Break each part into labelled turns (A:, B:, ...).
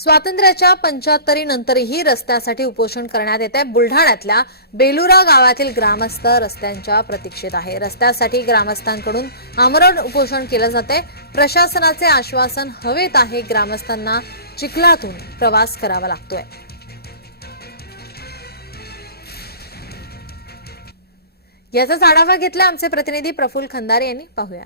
A: स्वातंत्र्याच्या पंच्याहत्तरी नंतरही रस्त्यासाठी उपोषण करण्यात येत आहे बुलढाण्यातल्या बेलुरा गावातील ग्रामस्थ रस्त्यांच्या प्रतीक्षेत आहे. रस्त्यासाठी ग्रामस्थांकडून आमरण उपोषण केलं जाते प्रशासनाचे आश्वासन हवेत आहे. ग्रामस्थांना चिखलातून प्रवास करावा लागतोय. याचाच आढावा घेतला आमचे प्रतिनिधी प्रफुल्ल खंदारे यांनी. पाहूया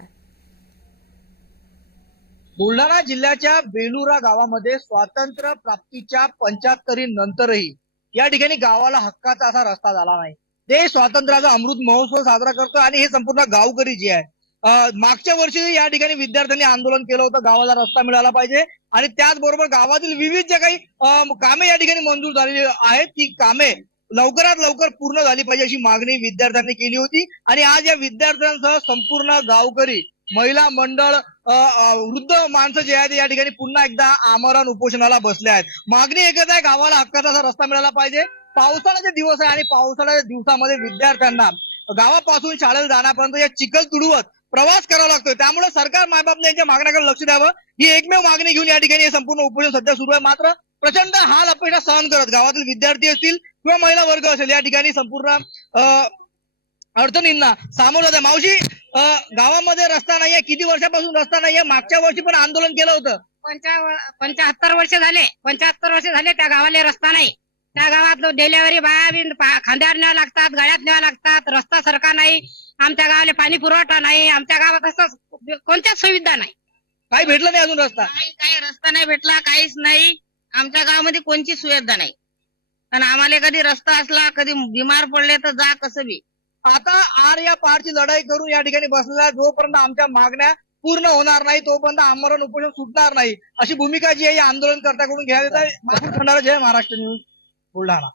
B: बुलढाणा जिल्ह्याच्या बेलुरा गावामध्ये स्वातंत्र्य प्राप्तीच्या पंच्याहत्तरी नंतरही या ठिकाणी गावाला हक्काचा असा रस्ता झाला नाही. ते स्वातंत्र्याचा अमृत महोत्सव साजरा करतो आणि हे संपूर्ण गावकरी जे आहे मागच्या वर्षी या ठिकाणी विद्यार्थ्यांनी आंदोलन केलं होतं गावाला रस्ता मिळाला पाहिजे. आणि त्याचबरोबर गावातील विविध जे काही कामे या ठिकाणी मंजूर झालेली आहेत ती कामे लवकरात लवकर पूर्ण झाली पाहिजे अशी मागणी विद्यार्थ्यांनी केली होती. आणि आज या विद्यार्थ्यांसह संपूर्ण गावकरी महिला मंडळ वृद्ध माणसं जे आहेत या ठिकाणी पुन्हा एकदा आमरण उपोषणाला बसले आहेत. मागणी एकच आहे गावाला हक्काचा रस्ता मिळाला पाहिजे. पावसाळ्याचे दिवस आहे आणि पावसाळ्याच्या दिवसामध्ये विद्यार्थ्यांना गावापासून शाळेला जाण्यापर्यंत या चिखल तुडवत प्रवास करावा लागतोय त्यामुळे सरकार मायबापने यांच्या मागण्याकडे लक्ष द्यावं. ही एकमेव मागणी घेऊन या ठिकाणी हे संपूर्ण उपोषण सध्या सुरू आहे. मात्र प्रचंड हाल अपेक्षा सहन करत गावातील विद्यार्थी असतील किंवा महिला वर्ग असेल या ठिकाणी संपूर्ण अडचणींना सामोरं जात आहे मावशी गावामध्ये रस्ता नाहीये किती वर्षापासून रस्ता नाहीये? मागच्या वर्षी पण आंदोलन केलं होतं.
C: पंचा- पंच्याहत्तर वर्ष झाले. पंच्याहत्तर वर्ष झाले त्या गावाला रस्ता नाही. त्या गावात डिलेव्हरी बाया खांद्यावर न्यावं लागतात गाड्यात न्यावं लागतात रस्ता सरका नाही. आमच्या गावाला पाणी पुरवठा नाही. आमच्या गावात असं कोणत्याच सुविधा नाही.
B: काही भेटलं नाही अजून रस्ता?
C: काही काही रस्ता नाही भेटला काहीच नाही. आमच्या गावामध्ये कोणची सुविधा नाही. आणि आम्हाला कधी रस्ता असला कधी बिमार पडले तर जा कसं बी.
B: आता आर या पारची लढाई करून या ठिकाणी बसलेला आहे. जोपर्यंत आमच्या मागण्या पूर्ण होणार नाही तोपर्यंत आमरण उपोषण सुटणार नाही अशी भूमिका जी आहे या आंदोलनकर्त्याकडून घ्यावी तर आहे. खंडारा जय महाराष्ट्र न्यूज बुलढाणा